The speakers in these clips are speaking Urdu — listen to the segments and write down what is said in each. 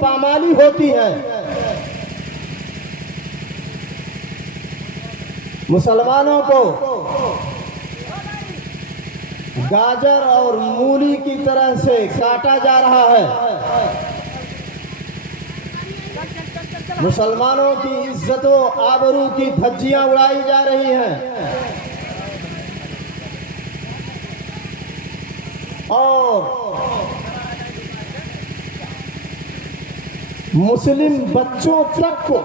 پامالی ہوتی ہے۔ مسلمانوں کو گاجر اور مولی کی طرح سے کاٹا جا رہا ہے۔ مسلمانوں کی عزت و آبرو کی دھجیاں اڑائی جا رہی ہیں، اور مسلم بچوں تک کو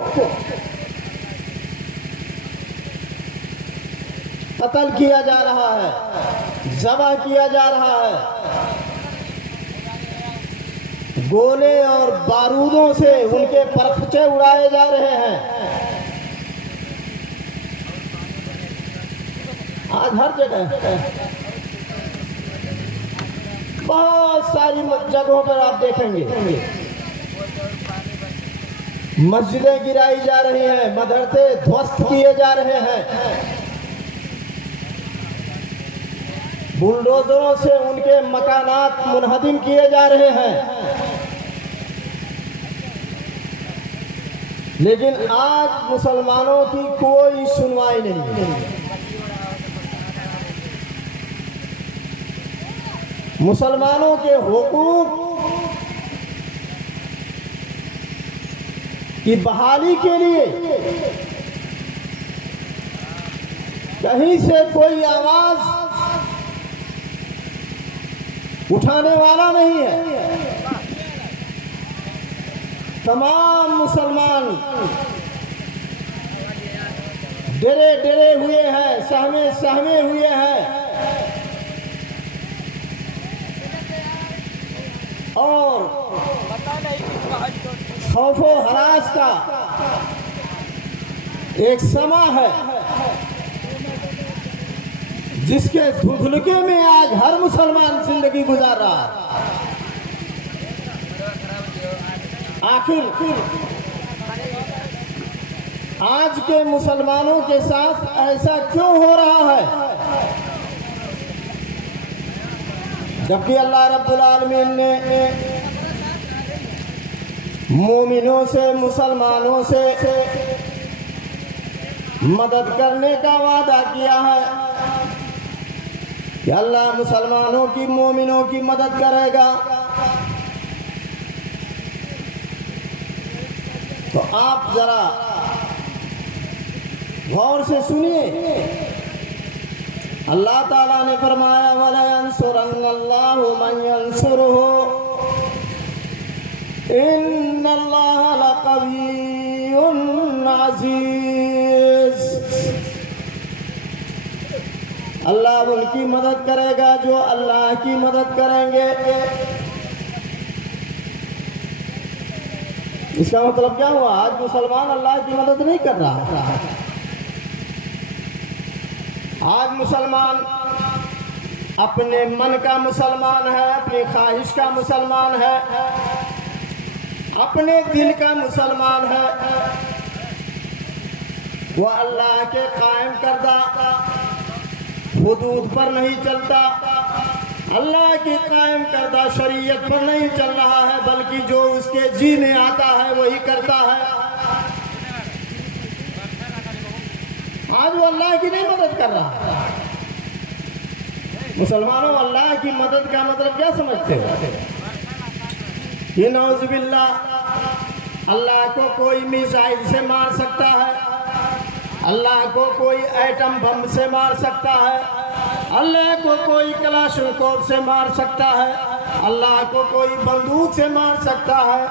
قتل کیا جا رہا ہے، ذبح کیا جا رہا ہے۔ گولے اور بارودوں سے ان کے پرخچے اڑائے جا رہے ہیں۔ آج ہر جگہ بہت ساری جگہوں پر آپ دیکھیں گے مسجدیں گرائی جا رہی ہیں، مدرسے دھوست کیے جا رہے ہیں، بلڈوزروں سے ان کے مکانات منہدم کیے جا رہے ہیں۔ لیکن آج مسلمانوں کی کوئی سنوائی نہیں۔ مسلمانوں کے حقوق کی بحالی کے لیے کہیں سے کوئی آواز اٹھانے والا نہیں ہے۔ تمام مسلمان ڈرے ہوئے ہیں، سہمے ہوئے ہیں، اور خوف و ہراس کا ایک سما ہے جس کے دھندلکے میں آج ہر مسلمان زندگی گزار رہا ہے۔ آخر آج کے مسلمانوں کے ساتھ ایسا کیوں ہو رہا ہے؟ جبکہ اللہ رب العالمین نے مومنوں سے، مسلمانوں سے مدد کرنے کا وعدہ کیا ہے کہ اللہ مسلمانوں کی، مومنوں کی مدد کرے گا۔ تو آپ ذرا غور سے سنیے، اللہ تعالیٰ نے فرمایا وَلَيَنْصُرَنَّ اللَّهُ مَنْ يَنْصُرُهُ إِنَّ اللَّهَ لَقَوِيٌّ عَزِيزٌ۔ اللہ ان کی مدد کرے گا جو اللہ کی مدد کریں گے۔ اس کا مطلب کیا ہوا؟ آج مسلمان اللہ کی مدد نہیں کر رہا۔ آج مسلمان اپنے من کا مسلمان ہے، اپنی خواہش کا مسلمان ہے، اپنے دل کا مسلمان ہے۔ وہ اللہ کے قائم کردہ حدود پر نہیں چلتا، اللہ کی قائم کردہ شریعت پر نہیں چل رہا ہے، بلکہ جو اس کے جی میں آتا ہے وہی کرتا ہے۔ آج وہ اللہ کی نہیں مدد کر رہا۔ مسلمانوں، اللہ کی مدد کا مطلب کیا سمجھتے ہو؟ یہ نعوذ باللہ اللہ کو کوئی میزائل سے مار سکتا ہے، اللہ کو کوئی ایٹم بم سے مار سکتا ہے، اللہ کو کوئی کلاشنکوف سے مار سکتا ہے، اللہ کو کوئی بندوق سے مار سکتا ہے۔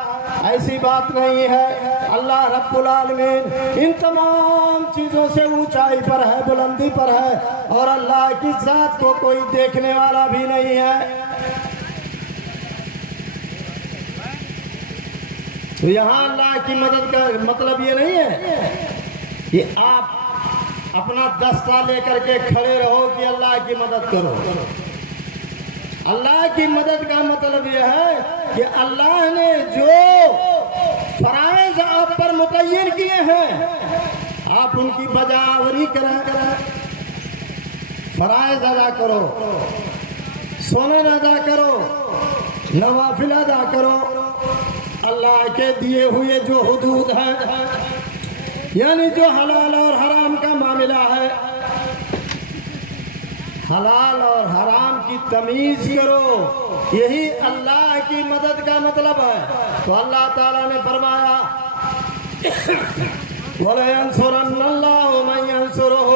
ایسی بات نہیں ہے۔ اللہ رب العالمین ان تمام چیزوں سے اونچائی پر ہے، بلندی پر ہے، اور اللہ کی ذات کو کوئی دیکھنے والا بھی نہیں ہے۔ تو یہاں اللہ کی مدد کا مطلب یہ نہیں ہے کہ آپ اپنا دستہ لے کر کے کھڑے رہو کہ اللہ کی مدد کرو۔ اللہ کی مدد کا مطلب یہ ہے کہ اللہ نے جو فرائض آپ پر متعین کیے ہیں آپ ان کی بجاوری کریں، فرائض ادا کرو، سنن ادا کرو، نوافل ادا کرو، اللہ کے دیے ہوئے جو حدود ہیں، یعنی جو حلال اور حرام کا معاملہ ہے، حلال اور حرام کی تمیز کرو، یہی اللہ کی مدد کا مطلب ہے۔ تو اللہ تعالیٰ نے فرمایا وَلَيَنْصُرَنَّ اللَّهُ مَن يَنْصُرُهُ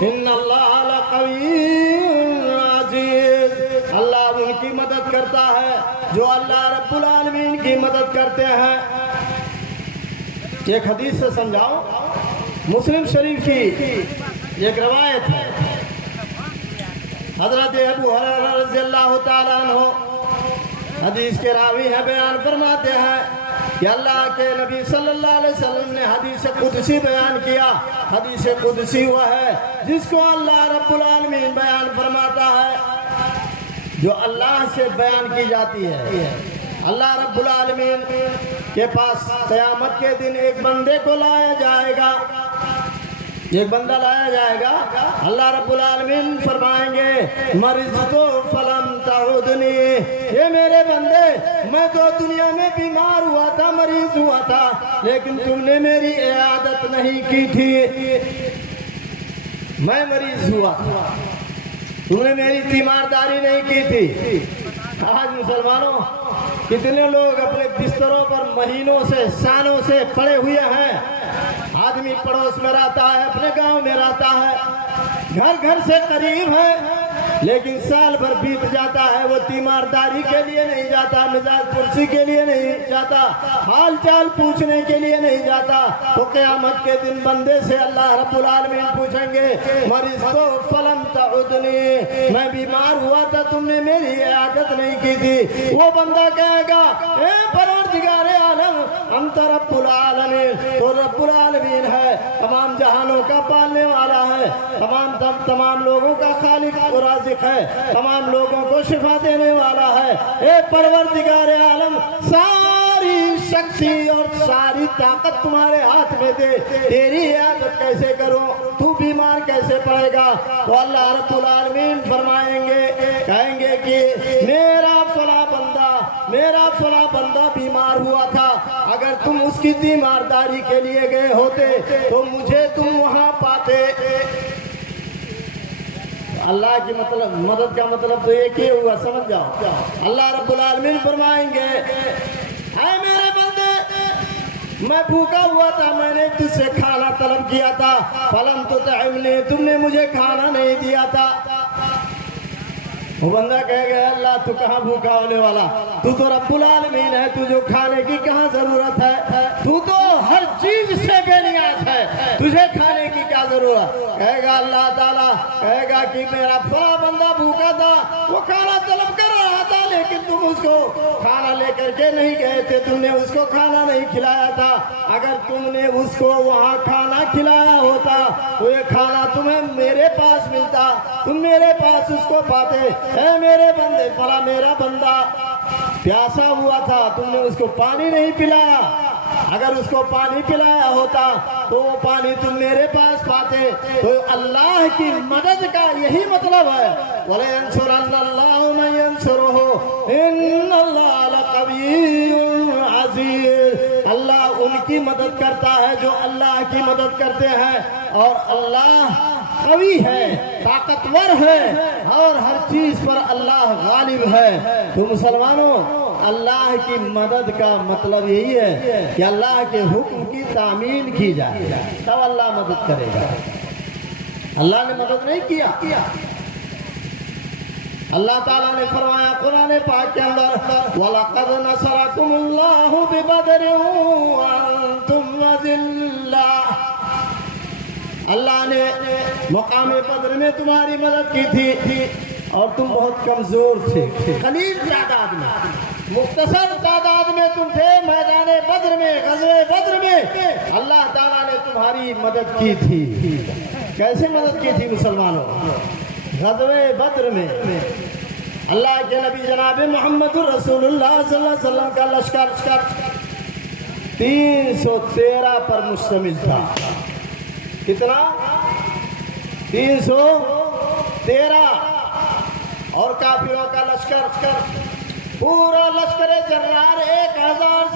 إِنَّ اللَّهَ لَقَوِيٌّ عَزِيزٌ۔ اللہ ان کی مدد کرتا ہے جو اللہ رب العالمین کی مدد کرتے ہیں۔ ایک حدیث سے سمجھاؤ، مسلم شریف کی ایک روایت ہے، حضرت ابو ہریرہ رضی اللہ تعالیٰ عنہ حدیث کے راوی ہیں، بیان فرماتے ہیں کہ اللہ کے نبی صلی اللہ علیہ وسلم نے حدیث قدسی بیان کیا۔ حدیث قدسی وہ ہے جس کو اللہ رب العالمین بیان فرماتا ہے، جو اللہ سے بیان کی جاتی ہے۔ اللہ رب العالمین کے پاس قیامت کے دن ایک بندے کو لایا جائے گا، ایک بندہ لایا جائے گا، اللہ رب العالمین فرمائیں گے مرضت فلم تعودنی، یہ میرے بندے میں تو دنیا میں بیمار ہوا تھا، مریض ہوا تھا، لیکن تم نے میری عیادت نہیں کی تھی، میں مریض ہوا تھا، تم نے میری تیمارداری نہیں کی تھی۔ آج مسلمانوں کتنے لوگ اپنے بستروں پر مہینوں سے سالوں سے پڑے ہوئے ہیں۔ آدمی پڑوس میں رہتا ہے، اپنے گاؤں میں رہتا ہے، گھر گھر سے قریب ہے، لیکن سال بھر بیت جاتا ہے، وہ تیمارداری کے لیے نہیں جاتا، مزاج پرسی کے لیے نہیں جاتا، حال چال پوچھنے کے لیے نہیں جاتا۔ تو قیامت کے دن بندے سے اللہ رب العالمین پوچھیں گے مرضتو فلم تعودنی، میں بیمار ہوا تھا، تم نے میری عیادت نہیں کی تھی۔ وہ بندہ کہے گا اے پروردگار عالم انت رب العالمین، تو رب العالمین ہے، تمام جہانوں کا پالنے والا ہے، تمام لوگوں کا خالق و رازق ہے، تمام لوگوں کو شفا دینے والا ہے۔ اے پروردگار عالم ساری شکتی اور ساری طاقت تمہارے ہاتھ میں دے، تیری عیادت کیسے کروں، تو بیمار کیسے پڑے گا؟ تو اللہ رب العالمین فرمائیں گے، کہیں گے کہ میرا فلاں بندہ بیمار ہوا تھا، اگر تم اس کی تیمارداری کے لیے گئے ہوتے تو مجھے تم وہاں پاتے۔ اللہ کی مدد کا مطلب تو یہ کیا ہوا، سمجھ جاؤ۔ اللہ رب العالمین فرمائیں گے اے میرے بندے میں بھوکا ہوا تھا، میں نے تجھ سے کھانا طلب کیا تھا، فلم تطعمنی، تم نے مجھے کھانا نہیں دیا تھا۔ وہ بندہ کہے گا اللہ تو کہاں بھوکا ہونے والا، تو تو رب العالمین ہے، تجھے کھانے کی کہاں ضرورت ہے، تو تو ہر چیز سے بے نیاز ہے، تجھے کھانے کی کیا ضرورت؟ کہے گا اللہ تعالیٰ کہے گا کہ میرا فلاں بندہ بھوکا تھا، وہ کھانا طلب کر رہا تھا، لیکن تم اس کو کھانا لے کر کے نہیں گئے تھے، تم نے اس کو کھانا نہیں کھلایا تھا۔ اگر تم نے اس کو وہاں کھانا کھلایا ہوتا تو یہ کھانا تمہیں میرے پاس ملتا، تم میرے پاس اس کو پاتے۔ اے میرے بندے فلاں میرا بندہ پیاسا ہوا تھا، تم نے اس کو پانی نہیں پلایا، اگر اس کو پانی پلایا ہوتا تو وہ پانی تم میرے پاس پاتے۔ تو اللہ کی مدد کا یہی مطلب ہے وَلَيَنْصُرَنَّ اللَّهُ مَن يَنْصُرُهُ إِنَّ اللَّهَ لَقَوِيٌّ عَزِيزٌ۔ اللہ ان کی مدد کرتا ہے جو اللہ کی مدد کرتے ہیں، اور اللہ قوی ہے، طاقتور ہے، اور ہر چیز پر اللہ غالب ہے۔ تو مسلمانوں اللہ کی مدد کا مطلب یہی ہے کہ اللہ کے حکم کی تعمیل کی جائے، تب اللہ مدد کرے گا۔ اللہ نے مدد نہیں کیا۔ اللہ تعالیٰ نے فرمایا قرآن پاک کے اندر وَلَقَدْ نَصَرَكُمُ اللَّهُ بِبَدْرٍ وَأَنْتُمْ أَذِلَّةٌ، اللہ نے مقام بدر میں تمہاری مدد کی تھی اور تم بہت کمزور تھے، قلیل تعداد میں، مختصر تعداد میں تم تھے۔ میدان بدر میں، غزوہ بدر میں اللہ تعالیٰ نے تمہاری مدد کی تھی۔ کیسے مدد کی تھی مسلمانوں؟ غزوہ بدر میں اللہ کے نبی جناب محمد رسول اللہ صلی اللہ علیہ وسلم کا لشکر 313 پر مشتمل تھا۔ کتنا؟ 313، اور کافروں کا لشکر پورا لشکر جرار 1000 1000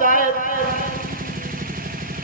زائد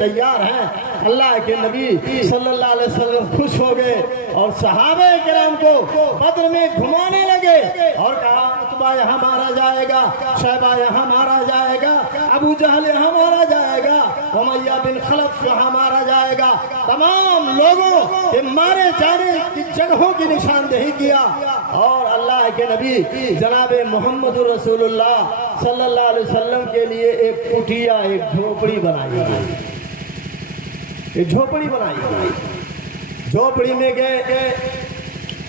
تیار ہیں۔ اللہ کے نبی صلی اللہ علیہ وسلم خوش ہو گئے اور صحابہ کرام کو بدر میں گھمانے لگے اور کہا عتبہ یہاں مارا جائے گا، شیبہ یہاں مارا جائے گا، ابو جہل یہاں مارا جائے گا، امیہ بن خلف یہاں مارا جائے گا۔ تمام لوگوں کے مارے جانے کی جگہوں کی نشاندہی کیا اور اللہ کے نبی جناب محمد رسول اللہ صلی اللہ علیہ وسلم کے لیے ایک کٹیا، ایک جھوپڑی بنائی گئی، ایک جھوپڑی بنائی گئی۔ جھوپڑی میں گئے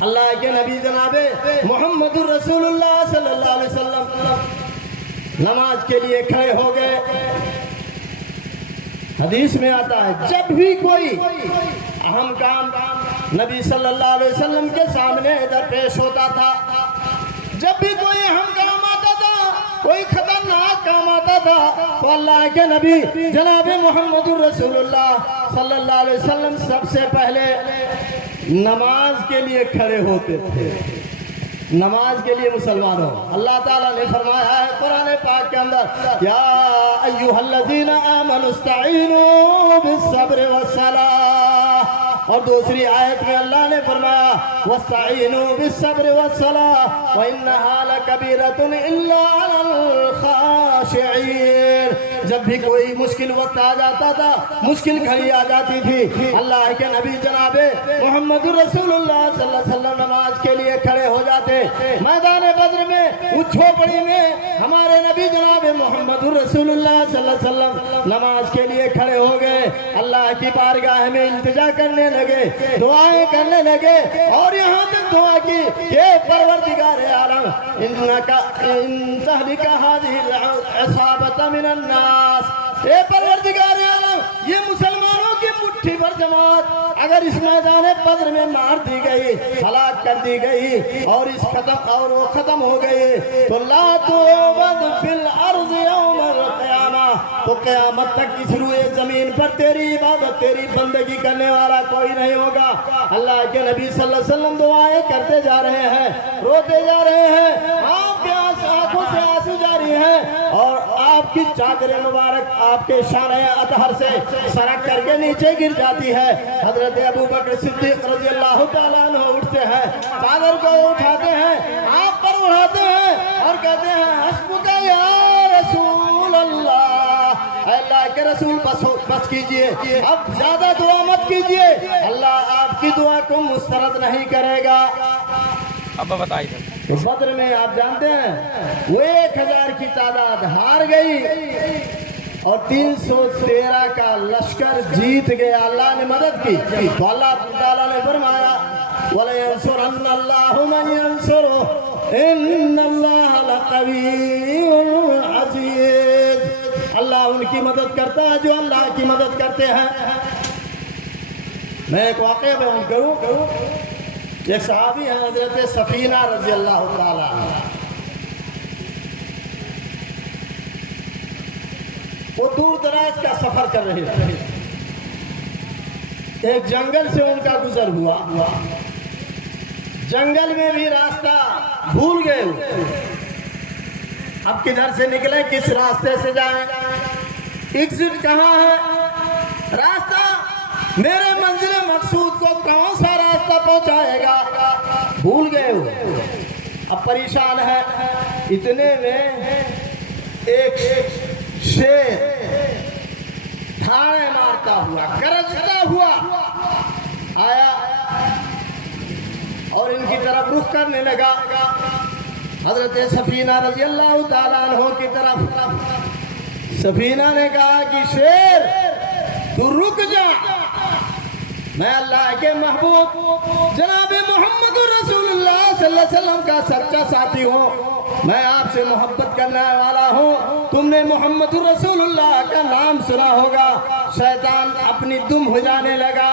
اللہ کے نبی جناب محمد رسول اللہ صلی اللہ علیہ وسلم نماز کے لیے کھڑے ہو گئے۔ حدیث میں آتا ہے جب بھی کوئی اہم کام نبی صلی اللہ علیہ وسلم کے سامنے ادھر پیش ہوتا تھا، جب بھی کوئی اہم کام آتا تھا، کوئی خطرناک کام آتا تھا، تو اللہ کے نبی جناب محمد رسول اللہ صلی اللہ علیہ وسلم سب سے پہلے نماز کے لیے کھڑے ہوتے تھے۔ نماز کے لیے مسلمانوں، اللہ تعالیٰ نے فرمایا ہے قرآن پاک کے اندر یا ایھا الذین آمنوا استعینوا بالصبر والصلاۃ، اور دوسری آیت میں اللہ نے فرمایا واستعینوا بالصبر والصلاۃ وانھا لکبیرۃ الا علی الخاشعین۔ جب بھی کوئی مشکل وقت آ جاتا تھا، مشکل گھڑی آ جاتی تھی، اللہ کے نبی جناب محمد رسول اللہ صلی اللہ علیہ وسلم نماز کے لیے کھڑے ہو جاتے۔ میدان بدر میں اس جھوپڑی میں ہمارے نبی جناب محمد رسول اللہ صلی اللہ علیہ وسلم نماز کے لیے کھڑے ہو گئے، اللہ کی بارگاہ میں التجا کرنے لگے، دعائیں کرنے لگے اور یہاں تک دعا کی کہ پروردگار عالم انکا ان تہلک ہذہ العصابۃ من الناس، اے پروردگار عالم یہ مسلمانوں کی مٹھی بھر جماعت اگر اس میدان بدر میں مار دی گئی، ہلاک کر دی گئی اور وہ ختم ہو گئی تو لا تعبد فی الارض یوم القیامہ، تو قیامت تک اس روئے زمین پر تیری عبادت، تیری بندگی کرنے والا کوئی نہیں ہوگا۔ اللہ کے نبی صلی اللہ علیہ وسلم دعائیں کرتے جا رہے ہیں، روتے جا رہے ہیں، آپ کے آنکھوں سے آنسو جاری ہیں اور آپ کی چادر مبارک آپ کے شانہ اطہر سے سرک کر کے نیچے گر جاتی ہے۔ حضرت ابو بکر صدیق رضی اللہ تعالیٰ عنہ اٹھتے ہیں، چادر کو اٹھاتے ہیں، آپ پر اڑاتے ہیں اور کہتے ہیں حسبک یا رسول اللہ، اے اللہ کے رسول بس کیجئے، اب زیادہ دعا مت کیجئے، اللہ آپ کی دعا کو مسترد نہیں کرے گا۔ اب بتائیے تو بدر میں آپ جانتے ہیں وہ 1000 کی تعداد ہار گئی اور 313 کا لشکر جیت گیا، اللہ نے مدد کی تو اللہ تعالیٰ نے فرمایا وَلَيَنْصُرَنَّ اللَّهُ مَنْ يَنْصُرُهُ إِنَّ اللَّهَ لَقَوِيٌّ عَزِيزٌ، اللہ ان کی مدد کرتا ہے جو اللہ کی مدد کرتے ہیں۔ میں ایک واقعہ بیان کروں، ایک صحابی ہیں حضرت سفینہ رضی اللہ تعالیٰ عنہ، وہ دور دراز کا سفر کر رہے تھے، ایک جنگل سے ان کا گزر ہوا، جنگل میں بھی راستہ بھول گئے ہوئے، اب کدھر سے نکلے، کس راستے سے جائیں، ایگزٹ کہاں ہے، راستہ میرے منزل مقصود کو کون سا راستہ پہنچائے گا، بھول گئے ہو، اب پریشان ہے۔ اتنے میں ایک شیر دھاڑے مارتا ہوا، گرجتا ہوا آیا اور ان کی طرف رخ کرنے لگا، حضرت سفینہ رضی اللہ تعالیٰ عنہ کی طرف۔ سفینہ نے کہا کہ شیر تو رک جا، میں اللہ کے محبوب جناب محمد رسول اللہ صلی اللہ علیہ وسلم کا سچا ساتھی ہوں، میں آپ سے محبت کرنے والا ہوں، تم نے محمد رسول اللہ کا نام سنا ہوگا۔ شیطان اپنی دم ہجانے لگا،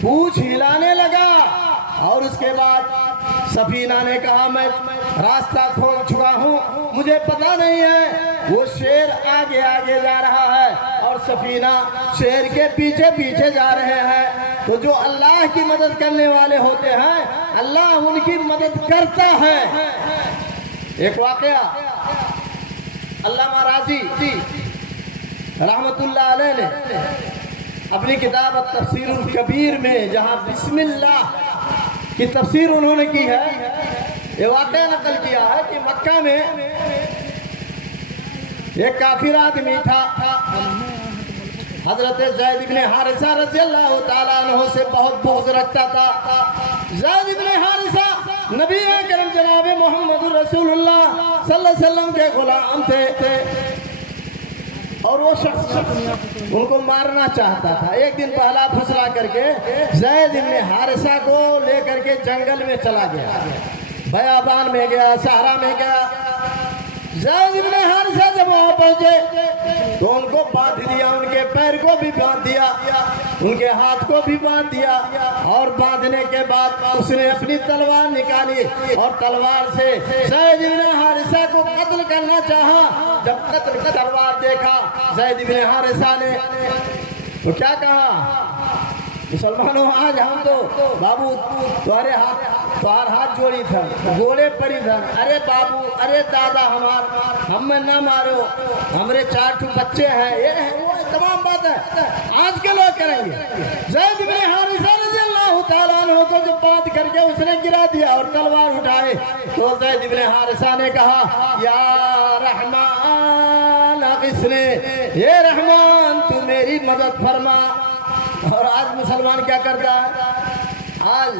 پونچھ ہلانے لگا اور اس کے بعد سفینہ نے کہا میں راستہ کھو چکا ہوں، مجھے پتہ نہیں ہے۔ وہ شیر آگے آگے جا رہا ہے اور سفینہ شیر کے پیچھے پیچھے جا رہے ہیں، تو جو اللہ کی مدد کرنے والے ہوتے ہیں اللہ ان کی مدد کرتا ہے۔ ایک واقعہ علامہ راضی رحمت اللہ علیہ نے اپنی کتاب تفسیر الکبیر میں جہاں بسم اللہ کی تفسیر انہوں نے کی ہے، یہ واقعہ نقل کیا ہے کہ مکہ میں ایک کافر آدمی تھا، حضرت زید بن حارثہ رضی اللہ تعالیٰ عنہ سے بہت بغض رکھتا تھا۔ زید بن حارثہ نبی کریم جناب محمد رسول اللہ صلی اللہ علیہ وسلم کے غلام تھے، اور وہ شخص ان کو مارنا چاہتا تھا۔ ایک دن پہلا پھسلا کر کے زید بن حارثہ کو لے کر کے جنگل میں چلا گیا، بیابان میں گیا، صحرا میں گیا۔ زید بن حارثہ جب وہاں پہنچے تو ان کو باندھ دیا، ان کے پیر کو بھی باندھ دیا، ان کے ہاتھ کو بھی باندھ دیا، اور باندھنے کے بعد اس نے اپنی تلوار نکالی اور تلوار سے زید بن حارثہ کو قتل کرنا چاہا۔ جب قتل کا تلوار دیکھا زید بن حارثہ نے تو کیا کہا؟ مسلمانوں آج ہم تو بابو تمہارے ہاتھ جوڑی تھا، گھوڑے پری تھا، ارے بابو ارے دادا ہم میں نہ مارو، ہمارے 4 بچے ہیں، یہ وہ تمام بات ہے آج کے لوگ کریں گے۔ زید بن حارثہ رضی اللہ تعالیٰ عنہ کو جب بات کر کے اس نے گرا دیا اور تلوار اٹھائے تو زید بن حارثہ نے کہا یا رحمان اغثنی، اے رحمان تو میری مدد فرما۔ اور آج مسلمان کیا کرتا ہے؟ آج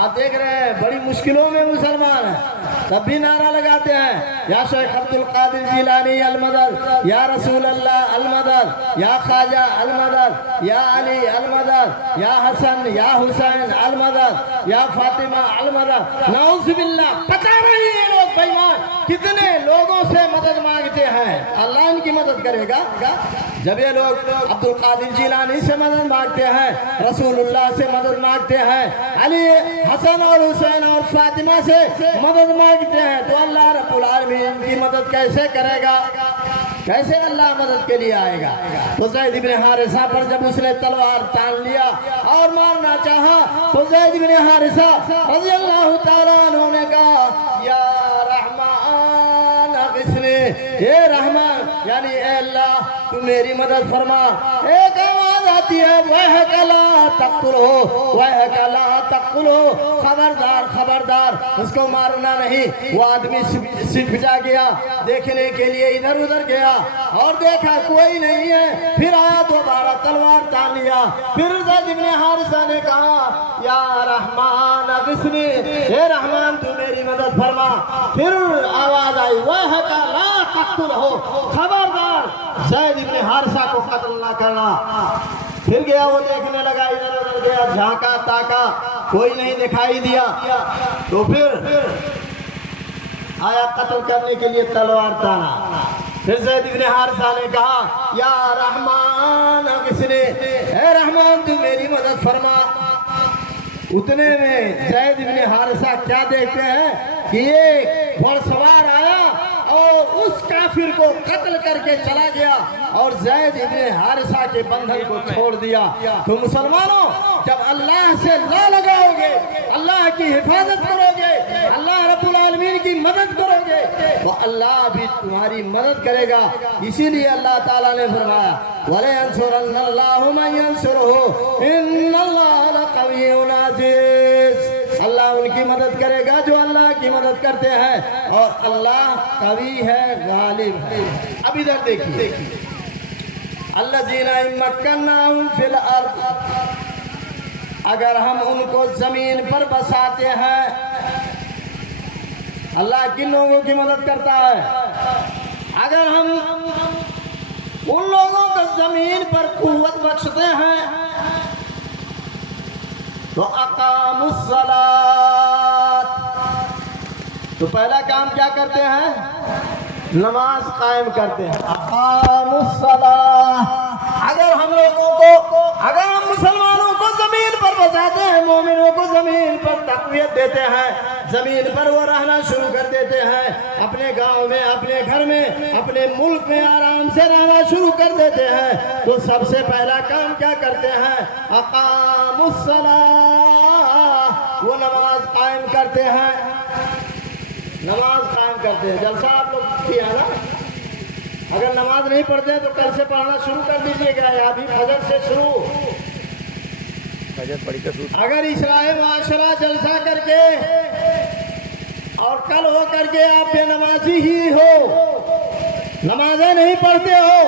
آپ دیکھ رہے ہیں بڑی مشکلوں میں مسلمان ہیں، تب بھی نعرہ لگاتے ہیں یا شیخ عبد القادر جیلانی المدد، یا رسول اللہ المدد، یا خواجہ المدد، یا علی المدد، یا حسن یا حسین المدد، یا فاطمہ المدد۔ نعوذ باللہ، پتہ نہیں یہ لوگ بے ایمان کتنے لوگوں سے مدد مانگتے ہیں، اللہ ان کی مدد کرے گا؟ جب یہ لوگ عبد القادر جیلانی سے مدد مانگتے ہیں، رسول اللہ سے مدد مانگتے ہیں، علی حسن اور حسین اور فاطمہ سے مدد مانگتے ہیں، تو اللہ رب العالمین ان کی مدد کیسے کرے گا؟ کیسے اللہ مدد کے لیے آئے گا؟ تو زید بن حارثہ پر جب اس نے تلوار تان لیا اور مارنا چاہا تو زید بن حارثہ رضی اللہ تعالیٰ عنہ نے کہا یا رحمان اغثنی، اے رحمان یعنی اے اللہ تو میری مدد فرما۔ ایک آواز آتی ہے وَيْحَكَ لَا تَقْتُلْهُ وَيْحَكَ لَا تَقْتُلْهُ، خبردار خبردار اس کو مارنا نہیں۔ وہ آدمی سپجا گیا، دیکھنے کے لیے ادھر ادھر گیا اور دیکھا کوئی نہیں ہے، پھر آیا دوبارہ تلوار تان لیا، پھر زید بن حارثہ نے کہا یا رحمان اغثنی، اے رحمان تو میری مدد فرما۔ پھر آواز آئی وَيْحَكَ لَا تَقْتُلْهُ، خبردار زید بن حارثہ کو قتل نہ کرنا۔ پھر گیا، وہ دیکھنے لگا، ادھر ادھر گیا، جھانکا تاکا، کوئی نہیں دکھائی دیا، تو پھر آیا قتل کرنے کے لیے تلوار تانا۔ پھر زید بن حارثہ نے کہا یا رحمان اغثنی، اے رحمان تو میری مدد فرما۔ اتنے میں زید بن حارثہ کیا دیکھتے ہیں کہ ایک گھوڑ سوار آیا اور اس کافر کو قتل کر کے چلا گیا اور زید بن حارثہ کے بندھن کو چھوڑ دیا۔ تو مسلمانوں جب اللہ سے لا لگاؤ گے، اللہ کی حفاظت کرو گے، اللہ رب العالمین کی مدد کرو گے تو اللہ بھی تمہاری مدد کرے گا۔ اسی لیے اللہ تعالیٰ نے فرمایا وَلَيَنْصُرَنَّ اللَّهُ مَن يَنْصُرُهُ إِنَّ اللَّهَ لَقَوِيٌّ عَزِيزٌ، اللہ ان کی مدد کرے گا جو اللہ کی مدد کرتے ہیں، اور اللہ قوی ہے، غالب ہے۔ اب ادھر دیکھیے الَّذِينَ إِن مَّكَّنَّاهُمْ فِي الْأَرْضِ، اگر ہم ان کو زمین پر بساتے ہیں، اللہ کن لوگوں کی مدد کرتا ہے؟ اگر ہم ان لوگوں کو زمین پر قوت بخشتے ہیں تو اقاموا الصلاۃ، تو پہلا کام کیا کرتے ہیں؟ نماز قائم کرتے ہیں۔ اقاموا الصلاۃ، اگر ہم لوگوں کو، اگر ہم مسلمانوں کو زمین پر بساتے ہیں، مومنوں کو زمین پر تقویت دیتے ہیں، زمین پر وہ رہنا شروع کر دیتے ہیں، اپنے گاؤں میں، اپنے گھر میں، اپنے ملک میں آرام سے رہنا شروع کر دیتے ہیں، تو سب سے پہلا کام کیا کرتے ہیں؟ اقاموا الصلاۃ، وہ نماز قائم کرتے ہیں، نماز قائم کرتے ہیں۔ جلسہ آپ لوگ کیا نا، اگر نماز نہیں پڑھتے ہیں تو کل سے پڑھنا شروع کر دیجیے گا، یا ابھی فجر سے شروع۔ فجر پڑھی کا سوت اگر اصلاح معاشرہ جلسہ کر کے اور کل ہو کر کے آپ بے نمازی ہی ہو، نمازیں نہیں پڑھتے ہو،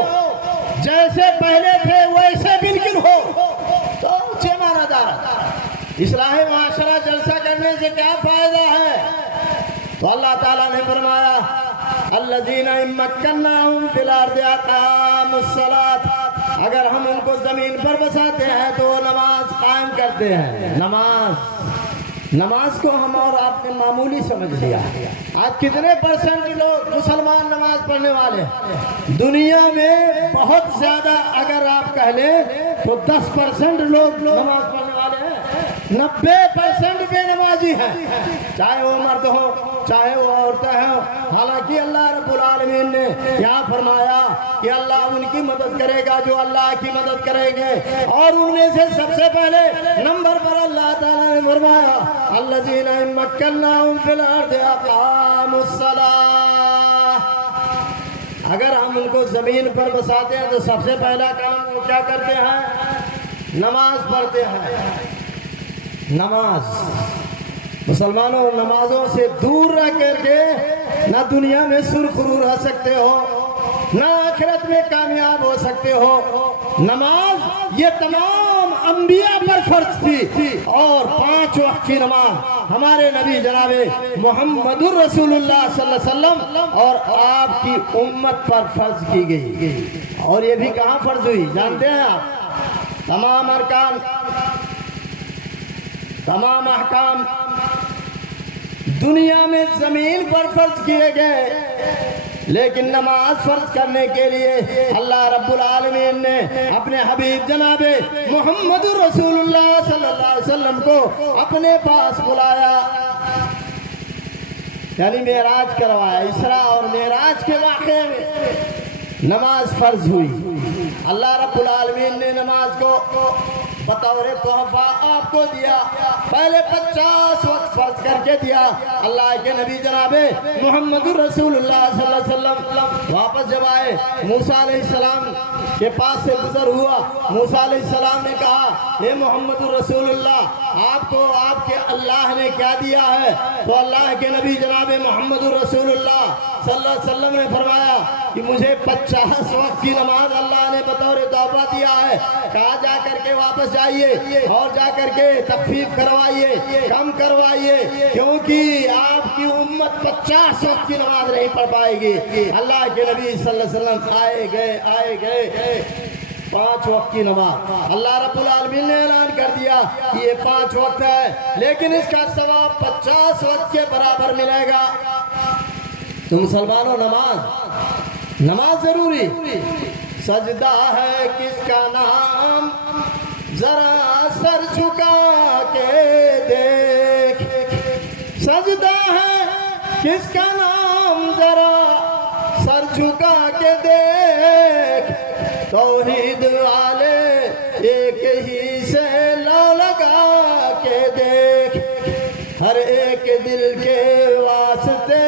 جیسے پہلے تھے ویسے بالکل ہو، تو اونچے مانا دار۔ اصلاح معاشرہ جلسہ کرنے سے کیا فائدہ ہے؟ تو اللہ تعالیٰ نے فرمایا الذین ان مکناہم فی الارض اقاموا الصلاۃ، اگر ہم ان کو زمین پر بساتے ہیں تو وہ نماز قائم کرتے ہیں۔ نماز کو ہم اور آپ نے معمولی سمجھ لیا۔ آج کتنے پرسنٹ لوگ مسلمان نماز پڑھنے والے ہیں؟ دنیا میں بہت زیادہ اگر آپ کہہ لیں تو 10% لوگ نماز پڑھنے والے ہیں، 90% بے نمازی ہیں، چاہے وہ مرد ہو چاہے وہ عورتیں ہوں۔ حالانکہ اللہ رب العالمین نے یہاں فرمایا کہ اللہ ان کی مدد کرے گا جو اللہ کی مدد کریں گے، اور ان میں سے سب سے پہلے نمبر پر اللہ تعالیٰ نے فرمایا الذین ان مکناہم فی الارض اقاموا الصلاۃ، اگر ہم ان کو زمین پر بساتے ہیں تو سب سے پہلا کام وہ کیا کرتے ہیں؟ نماز پڑھتے ہیں۔ نماز، مسلمانوں نمازوں سے دور رہ کر کے نہ دنیا میں سرخرو رہ سکتے ہو، نہ آخرت میں کامیاب ہو سکتے ہو۔ نماز یہ تمام انبیاء پر فرض تھی، اور 5 وقت کی نماز ہمارے نبی جناب محمد الرسول اللہ صلی اللہ علیہ وسلم اور آپ کی امت پر فرض کی گئی۔ اور یہ بھی کہاں فرض ہوئی جانتے ہیں آپ؟ تمام ارکان، تمام احکام دنیا میں زمین پر فرض کیے گئے، لیکن نماز فرض کرنے کے لیے اللہ رب العالمین نے اپنے حبیب جناب محمد رسول اللہ صلی اللہ علیہ وسلم کو اپنے پاس بلایا، یعنی معراج کروایا۔ اسراء اور معراج کے واقعے میں نماز فرض ہوئی۔ اللہ رب العالمین نے نماز کو بطور تحفہ آپ کو دیا، پہلے 50 وقت فرض کر کے دیا۔ اللہ کے نبی جناب محمد رسول اللہ صلی اللہ علیہ وسلم واپس جب آئے، موسیٰ علیہ السلام کے پاس سے گزر ہوا، موسیٰ علیہ السلام نے کہا اے محمد رسول اللہ، آپ کو آپ کے اللہ نے کیا دیا ہے؟ تو اللہ کے نبی جناب محمد رسول اللہ صلی اللہ علیہ وسلم نے فرمایا کہ مجھے 50 وقت کی نماز اللہ نے بطور تحفہ دیا ہے، کہا جا کر کے واپس جائیے اور جا کر کے تخفیف کروائیے، کم کروائیے، کیونکہ آپ کی امت 50 وقت کی نماز نہیں پڑھ پائے گی۔ اللہ کے نبی صلی اللہ علیہ وسلم آئے گئے 5 وقت کی نماز۔ اللہ رب العالمین نے اعلان کر دیا کہ یہ 5 وقت ہے، لیکن اس کا ثواب 50 وقت کے برابر ملے گا۔ تو مسلمانوں نماز ضروری۔ سجدہ ہے کس کا نام ذرا سر جھکا کے دیکھ، سجدہ ہے کس کا نام ذرا سر جھکا کے دیکھ، توحید والے ایک ہی سے لو لگا کے دیکھ، ہر ایک دل کے واسطے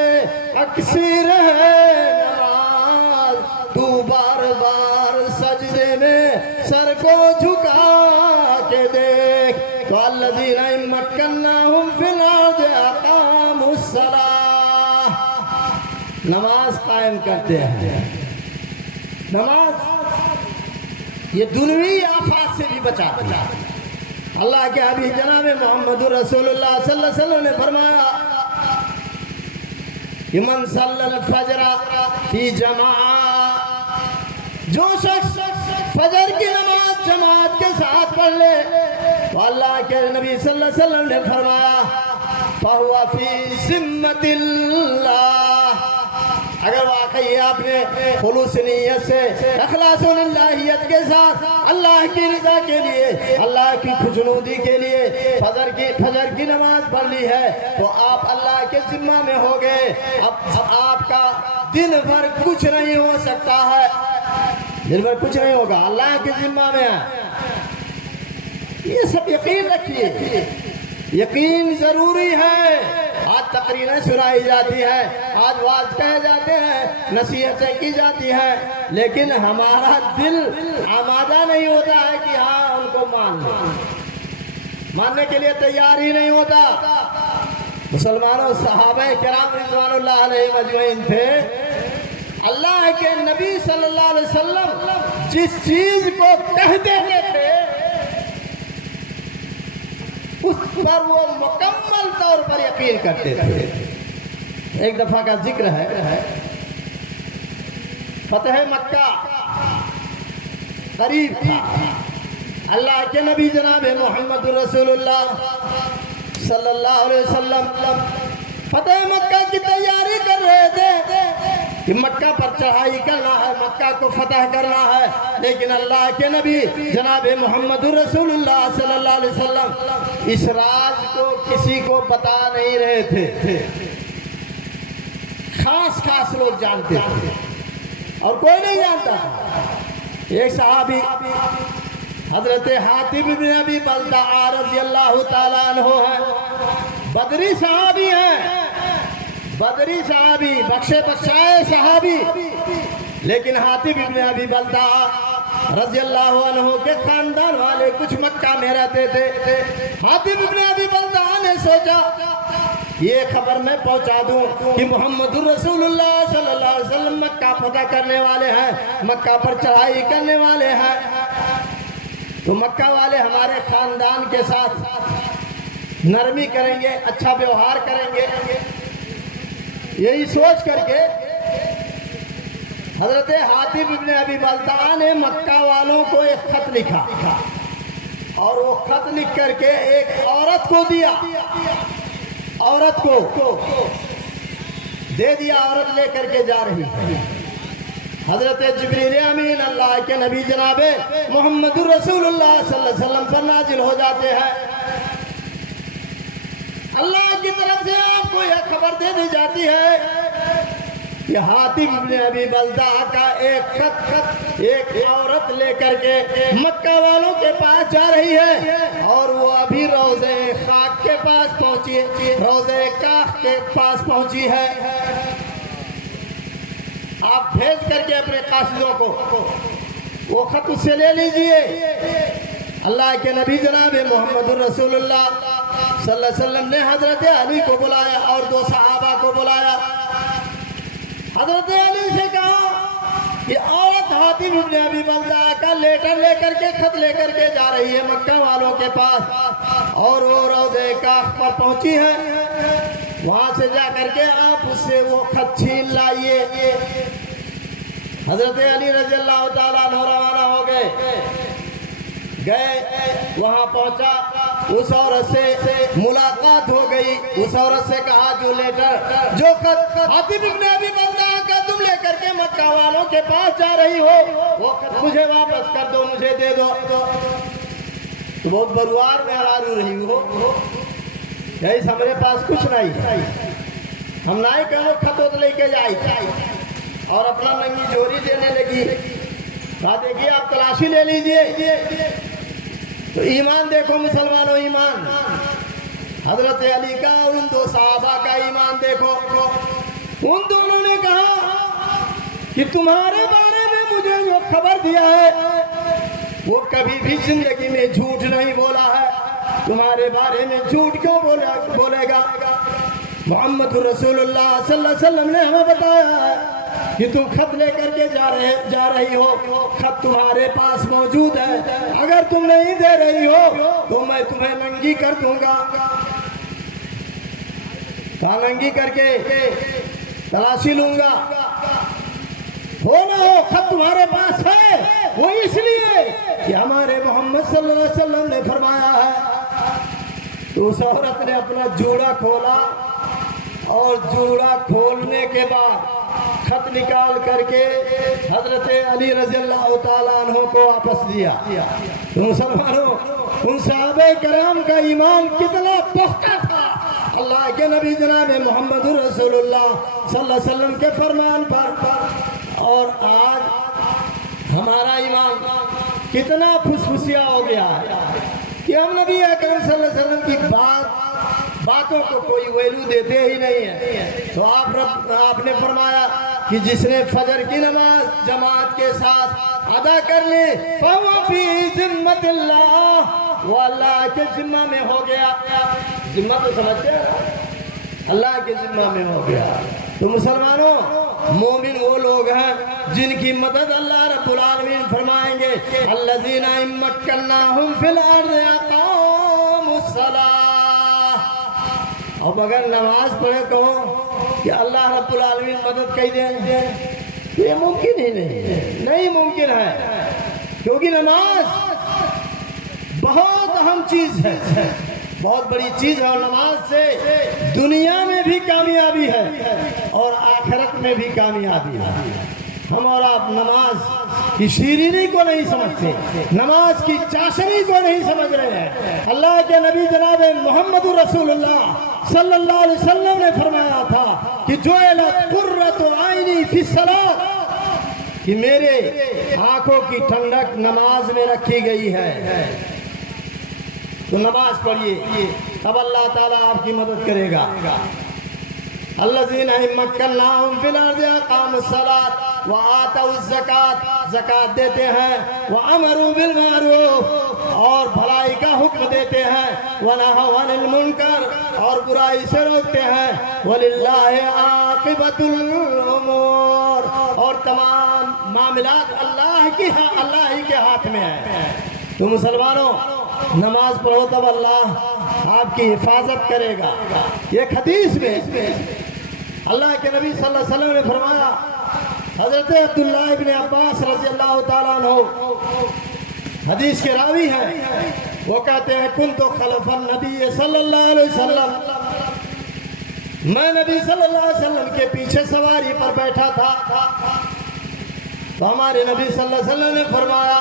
اکثر ہے نماز، تو بار بار سجدے میں سر کو جھکا کے دیکھ۔ تو الذین ان مکناہم فی الارض اقاموا الصلاۃ، نماز قائم کرتے ہیں۔ نماز یہ دنیوی آفات سے بھی بچاتی ہے۔ اللہ کے حبیب جناب محمد رسول اللہ صلی اللہ علیہ وسلم نے فرمایا کہ من صلی الفجر فی جماعہ، جو شخص فجر کی نماز جماعت کے ساتھ پڑھ لے، تو اللہ کے نبی صلی اللہ علیہ وسلم نے فرمایا فَهُوَ فِي ذِمَّةِ اللَّهِ، اگر واقعی آپ نے خلوص نیت سے اخلاص و للہیت کے ساتھ اللہ کی رضا کے لیے، اللہ کی خوشنودی کے لیے فجر کی نماز پڑھ لی ہے، تو آپ اللہ کے ذمہ میں ہو گئے۔ اب آپ کا دن بھر کچھ نہیں ہو سکتا ہے، دن بھر کچھ نہیں ہوگا، اللہ کے ذمہ میں ہے۔ یہ سب یقین رکھیے، یقین ضروری ہے۔ آج آج تقریریں سنائی جاتی ہیں، آج واعظ کہے جاتے ہیں، نصیحتیں کی جاتی ہیں، لیکن ہمارا دل آمادہ نہیں ہوتا ہے کہ ہاں ان کو ماننے کے لیے تیار ہی نہیں ہوتا۔ مسلمانوں، صحابہ کرام رضوان اللہ علیہ مجمعین تھے، اللہ کے نبی صلی اللہ علیہ وسلم جس چیز کو کہہ دیتے تھے اس پر وہ مکمل طور پر یقین کرتے تھے۔ ایک دفعہ کا ذکر ہے، فتح مکہ قریب تھا، اللہ کے نبی جناب محمد رسول اللہ صلی اللہ علیہ وسلم فتح مکہ کی تیاری کر رہے تھے کہ مکہ پر چڑھائی کرنا ہے، مکہ کو فتح کرنا ہے، لیکن اللہ کے نبی جناب محمد رسول اللہ صلی اللہ علیہ وسلم اس راز کو کسی کو بتا نہیں رہے تھے۔ خاص لوگ جانتے تھے اور کوئی نہیں جانتا تھا۔ ایک صحابی حضرت حاتب بن ابی بلتع رضی اللہ تعالیٰ عنہ ہیں، بدری صحابی ہیں، بدری صحابی، بخشے بخشائے صحابی، لیکن حاتب بن ابی بلتع رضی اللہ عنہ کے خاندان والے کچھ مکہ میں رہتے تھے۔ حاتب بن ابی بلتع نے سوچا یہ خبر میں پہنچا دوں کہ محمد رسول اللہ صلی اللہ علیہ وسلم مکہ فتح کرنے والے ہیں، مکہ پر چڑھائی کرنے والے ہیں، تو مکہ والے ہمارے خاندان کے ساتھ نرمی کریں گے، اچھا ویوہار کریں گے۔ یہی سوچ کر کے حضرت حاتب بن ابی بلتع نے مکہ والوں کو ایک خط لکھا اور وہ خط لکھ کر کے ایک عورت کو دیا، عورت کو دے دیا، عورت لے کر کے جا رہی ہے۔ حضرت جبریل امین اللہ کے نبی جناب محمد رسول اللہ صلی اللہ علیہ وسلم پر نازل ہو جاتے ہیں۔ اللہ کی طرف سے آپ کو یہ خبر دے دی جاتی ہے کہ حاتب بن ابی بلتع کا ایک خط ایک عورت لے کر کے مکہ والوں کے پاس جا رہی ہے، اور وہ ابھی روضہ خاک کے پاس پہنچی ہے، روضہ کاخ کے پاس پہنچی ہے۔ آپ بھیج کر کے اپنے قاصدوں کو وہ خط اس سے لے لیجئے۔ اللہ کے نبی جناب محمد رسول اللہ صلی اللہ علیہ وسلم نے حضرت علی کو بلایا اور دو صحابہ کو بلایا۔ حضرت علی سے کہا کہ عورت حاتب بن ابی بلتع کا لیٹر لے کر کے خط لے کر کے جا رہی ہے مکہ والوں کے پاس، اور وہ روضہ کاخ پر پہنچی ہے، وہاں سے جا کر کے آپ اس سے وہ خط چھین لائیے۔ حضرت علی رضی اللہ تعالیٰ عنہ روانہ ہو گئے، وہاں پہنچا، اس عورت سے ملاقات ہو گئی، اس عورت سے کہا جو لیٹر جو خط حاتب بن ابی بلتع کا تم لے کر کے مکہ والوں کے پاس جا رہی ہو وہ خط مجھے واپس کر دو، مجھے دے دو۔ تو بہت بروار میں ہرارو رہی ہو، یہی ہمارے پاس کچھ نہیں، ہم نہ ہی کہو خطوط لے کے جائی اور اپنا ننگی جوری دینے لگی۔ کہا دیکھیے آپ تلاشی لے لیجئے۔ تو ایمان دیکھو مسلمانوں، ایمان حضرت علی کا اور ان دو صحابہ کا ایمان دیکھو۔ ان دونوں نے کہا کہ تمہارے بارے میں مجھے جو خبر دیا ہے وہ کبھی بھی زندگی میں جھوٹ نہیں بولا ہے، تمہارے بارے میں جھوٹ کیوں بولے گا؟ محمد رسول اللہ صلی اللہ علیہ وسلم نے ہمیں بتایا ہے کہ تم خط لے کر کے جا رہی ہو، خط تمہارے پاس موجود ہے، اگر تم نہیں دے رہی ہو تو میں تمہیں ننگی کر دوں گا۔ کہا ننگی کر کے تلاشی لوں گا، ہو نہ ہو خط تمہارے پاس ہے، وہ اس لیے کہ ہمارے محمد صلی اللہ علیہ وسلم نے فرمایا ہے۔ تو اس عورت نے اپنا جوڑا کھولا اور جوڑا کھولنے کے بعد خط نکال کر کے حضرت علی رضی اللہ تعالیٰ عنہ کو واپس دیا۔ تو مسلمانوں، ان صحابہ کرام کا ایمان کتنا پختہ تھا اللہ کے نبی جناب محمد رسول اللہ صلی اللہ علیہ وسلم کے فرمان پر، اور آج ہمارا ایمان کتنا پھسپھسیا ہو گیا ہے کہ ہم نبی اکرم صلی اللہ علیہ وسلم کی بات باتوں کو کوئی ویلو دیتے ہی نہیں ہے۔ تو آپ نے فرمایا کہ جس نے فجر کی نماز جماعت کے ساتھ ادا کر لی فَهُوَ فِي ذِمَّةِ اللَّهِ، وہ اللہ کے ذمہ میں ہو گیا۔ ذمہ تو سمجھتے ہیں، اللہ کے ذمہ میں ہو گیا۔ تو مسلمانوں، مومن وہ لوگ ہیں جن کی مدد اللہ رب العالمین فرمائیں گے الذین ان مکناہم فی الارض اقاموا الصلاۃ۔ اب اگر نماز پڑھے کہو کہ اللہ رب العالمین مدد کر دیں، یہ ممکن ہی نہیں ممکن ہے، کیونکہ نماز بہت اہم چیز ہے، بہت بڑی چیز ہے، اور نماز سے دنیا میں بھی کامیابی ہے اور آخرت میں بھی کامیابی ہے۔ ہم اور آپ نماز کی شیرینی کو نہیں سمجھتے، نماز کی چاشنی کو نہیں سمجھ رہے ہیں۔ اللہ کے نبی جناب محمد رسول اللہ صلی اللہ علیہ وسلم نے فرمایا تھا کہ جعلت قرۃ عینی فی الصلاۃ، کہ میرے آنکھوں کی ٹھنڈک نماز میں رکھی گئی ہے۔ تو نماز پڑھیے، اب اللہ تعالیٰ آپ کی مدد کرے گا۔ الذین مکناہم فی الارض اقاموا الصلاۃ وآتوا الزکاۃ، زکات دیتے ہیں، وامروا بالمعروف، اور بھلائی کا حکم دیتے ہیں، ونہوا عن المنکر، اور برائی سے روکتے ہیں، وللہ عاقبۃ الامور، اور تمام معاملات اللہ ہی کے ہاتھ میں ہیں۔ تو مسلمانوں، نماز پڑھو تب اللہ آپ کی حفاظت کرے گا۔ ایک حدیث میں اللہ کے نبی صلی اللہ علیہ وسلم نے فرمایا، حضرت عبداللہ ابن عباس رضی اللہ تعالیٰ عنہ حدیث کے راوی ہیں، وہ کہتے ہیں کنت خلف النبی صلی اللہ علیہ وسلم، میں نبی صلی اللہ علیہ وسلم کے پیچھے سواری پر بیٹھا تھا، تو ہمارے نبی صلی اللہ علیہ وسلم نے فرمایا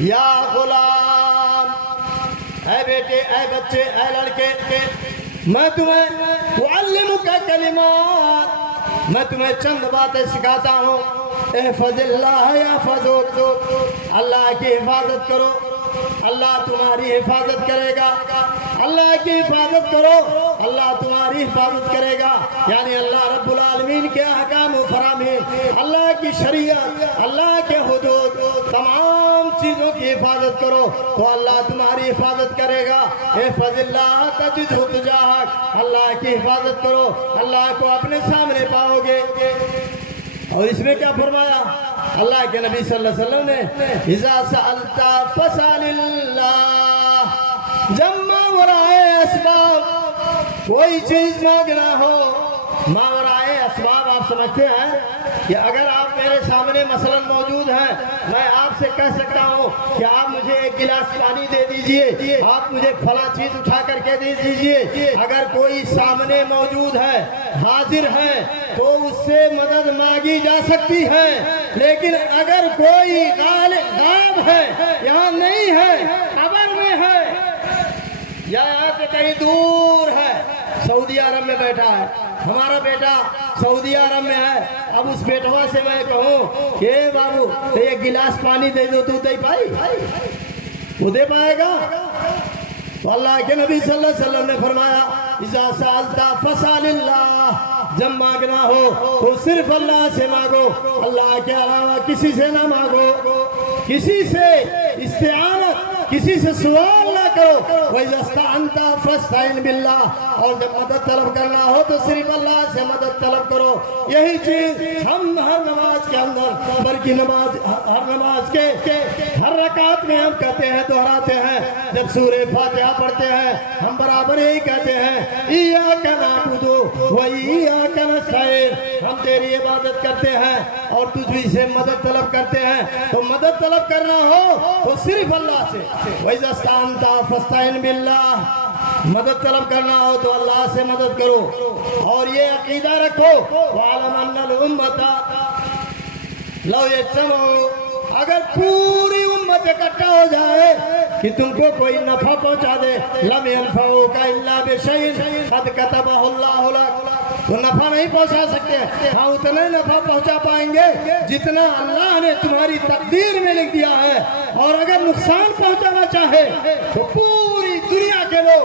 یا غلام، اے بیٹے، اے بچے، اے لڑکے، میں تمہیں اعلمک کلمات، میں تمہیں چند باتیں سکھاتا ہوں، احفظ اللہ یحفظک، اللہ کی حفاظت کرو، اللہ تمہاری حفاظت کرے گا، اللہ کی حفاظت کرو، اللہ تمہاری حفاظت کرے گا۔ یعنی اللہ رب العالمین کے احکام و فرامین، اللہ کی شریعت، اللہ کے حدود، تمام چیزوں کی حفاظت کرو تو اللہ تمہاری حفاظت کرے گا۔ احفظ اللہ تجدہ تجاہک، اللہ کی حفاظت کرو، اللہ کو اپنے سامنے پاؤ گے۔ اور اس میں کیا فرمایا اللہ کے نبی صلی اللہ علیہ وسلم نے، اذا سألت فسأل اللہ، جب ماورائے اسباب کوئی چیز مانگنا ہو، ماورائے اسباب آپ سمجھتے ہیں کہ اگر آپ میرے سامنے مثلا موجود ہیں، میں آپ سے کہہ سکتا ہوں کہ آپ مجھے ایک گلاس پانی دے دیجئے، آپ مجھے فلاں چیز اٹھا کر کے دے دیجئے، اگر کوئی سامنے موجود ہے، حاضر ہے، تو اس سے مدد مانگی جا سکتی ہے، لیکن اگر کوئی غائب ہے، یہاں نہیں ہے، قبر میں ہے، یا یہاں سے کہیں دور ہے، سعودی عرب میں بیٹھا ہے، ہمارا بیٹا سعودی عرب میں ہے، اب اس بیٹوا سے میں کہوں کہ بابو ایک گلاس پانی دے دو، تو دے پائی؟ وہ دے پائے گا؟ تو اللہ کے نبی صلی اللہ علیہ وسلم نے فرمایا اذا سألت فسأل اللہ، جب مانگنا ہو تو صرف اللہ سے مانگو، اللہ کے علاوہ کسی سے نہ مانگو، کسی سے استعانت، کسی سے سوال نہ کرو۔ وَإِذَا اسْتَعَنْتَ فَاسْتَعِنْ بِاللَّهِ، اور جب مدد طلب کرنا ہو تو صرف اللہ سے مدد طلب کرو۔ یہی چیز ہم ہر نماز کے اندر، بلکہ ہر نماز کے ہر رکعت میں ہم کہتے ہیں، دہراتے ہیں۔ جب سورہ فاتحہ پڑھتے ہیں ہم برابر یہی کہتے ہیں ایاک نعبد و ایاک نستعین، ہم تیری عبادت کرتے ہیں اور تجھ ہی سے مدد طلب کرتے ہیں۔ تو مدد طلب کرنا ہو تو صرف اللہ سے، وَإِذَا اسْتَعَنْتَ فَاسْتَعِنْ بِاللَّهِ، مدد طلب کرنا ہو تو اللہ سے مدد کرو۔ اور یہ عقیدہ رکھو وَعَلَمْ أَنَّ الْأُمَّةَ لَوْ يَجْتَمَعُوا، اگر پوری امت اکٹھا ہو جائے کہ تم کو کوئی نفع پہنچا دے، لَمْ يَنْفَعُوكَ إِلَّا بِشَيْءٍ قَدْ كَتَبَهُ اللَّهُ لَكَ، تو نفع نہیں پہنچا سکتے، ہاں اتنے نفع پہنچا پائیں گے جتنا اللہ نے تمہاری تقدیر میں لکھ دیا ہے، اور اگر نقصان پہنچانا چاہے تو پوری دنیا کے لوگ